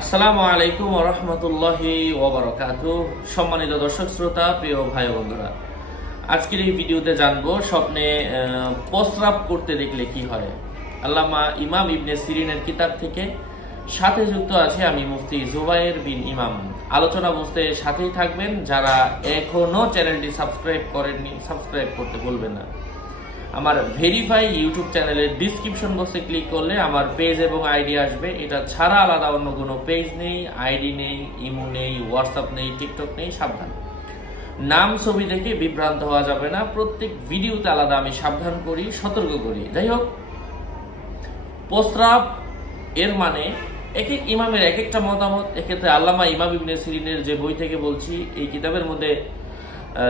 আসসালামু আলাইকুম রহমতুল্লাহি ওবরকাত সম্মানিত দর্শক, শ্রোতা, প্রিয় ভাই বন্ধুরা, আজকের এই ভিডিওতে জানব স্বপ্নে প্রস্রাব করতে দেখলে কি হয়। আল্লামা ইমাম ইবনে সিরিনের কিতাব থেকে সাথে যুক্ত আছে আমি মুফতি জুবাইর বিন ইমাম। আলোচনা বুঝতে সাথেই থাকবেন। যারা এখনও চ্যানেলটি সাবস্ক্রাইব করেননি, সাবস্ক্রাইব করতে বলবেন না। আমার ভেরিফাই ইউটিউব চ্যানেলের ডিসক্রিপশন বক্সে ক্লিক করলে আমার পেজ এবং আইডি আসবে। এটা ছাড়া আলাদা অন্য কোনো পেজ নেই আইডি নেই ইমো নেই হোয়াটসঅ্যাপ নেই টিকটক নেই, সাবধান। নাম, ছবি দেখে বিভ্রান্ত হওয়া যাবে না। প্রত্যেক ভিডিওতে আলাদা আমি সাবধান করি, সতর্ক করি। যাই হোক, প্রস্রাব এর মানে এক এক ইমামের এক একটা মতামত, এক্ষেত্রে আল্লামা ইমাম ইবনে সিরিনের যে বই থেকে বলছি, এই কিতাবের মধ্যে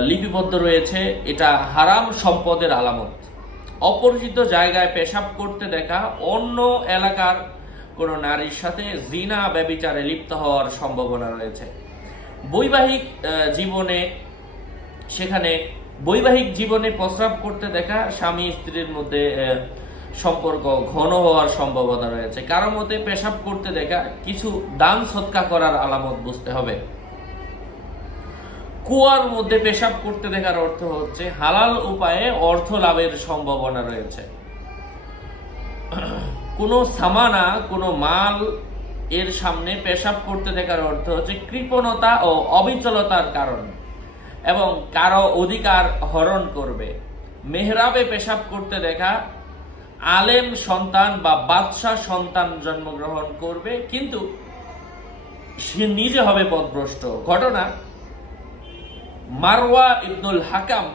লিপিবদ্ধ রয়েছে। এটা হারাম সম্পদের আলামত। অপরিচিত জায়গায় পেশাব করতে দেখা অন্য এলাকার কোনো নারীর সাথে জিনা ব্যবিচারে লিপ্ত হওয়ার সম্ভাবনা রয়েছে। বৈবাহিক জীবনে সেখানে বৈবাহিক জীবনে প্রস্রাব করতে দেখা স্বামী স্ত্রীর মধ্যে সম্পর্ক ঘন হওয়ার সম্ভাবনা রয়েছে। কারও মতে পেশাব করতে দেখা কিছু দান সৎকা করার আলামত বুঝতে হবে। কুয়ার মধ্যে পেশাব করতে দেখার অর্থ হচ্ছে হালাল উপায়ে অর্থ লাভের সম্ভাবনা রয়েছে। কোনো সামানা, কোনো মাল এর সামনে পেশাব করতে দেখার অর্থ হচ্ছে কৃপণতা ও অবিচলতার কারণ এবং কারও অধিকার হরণ করবে। মেহরাবে পেশাব করতে দেখা আলেম সন্তান বা বাদশাহ সন্তান জন্মগ্রহণ করবে, কিন্তু সে নিজে হবে পথভ্রষ্ট ঘটনা মারওয়া ইবনুল হাকাম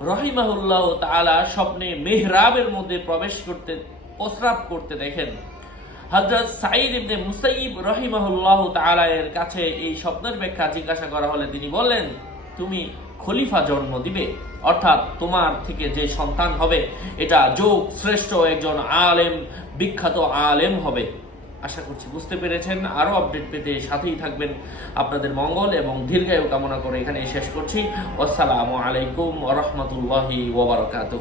রহিমাহুল্লাহ তাআলা স্বপ্নে মেহরাবের মধ্যে প্রবেশ করতে, প্রস্রাব করতে দেখেন। হযরত সাঈদ ইবনে মুসাইব রহিমাহুল্লাহ তাআলা এর কাছে এই স্বপ্নের ব্যাখ্যা জিজ্ঞাসা করা হলে তিনি বললেন, তুমি খলিফা জন্ম দিবে, অর্থাৎ তোমার থেকে যে সন্তান হবে, এটা যোগ শ্রেষ্ঠ একজন আলেম, বিখ্যাত আলেম হবে। আশা করছি বুঝতে পেরেছেন। আরও আপডেট পেতে সাথেই থাকবেন আপনাদের মঙ্গল এবং দীর্ঘায়ু কামনা করে এখানে শেষ করছি। আসসালামু আলাইকুম ওয়া ওবরকাতু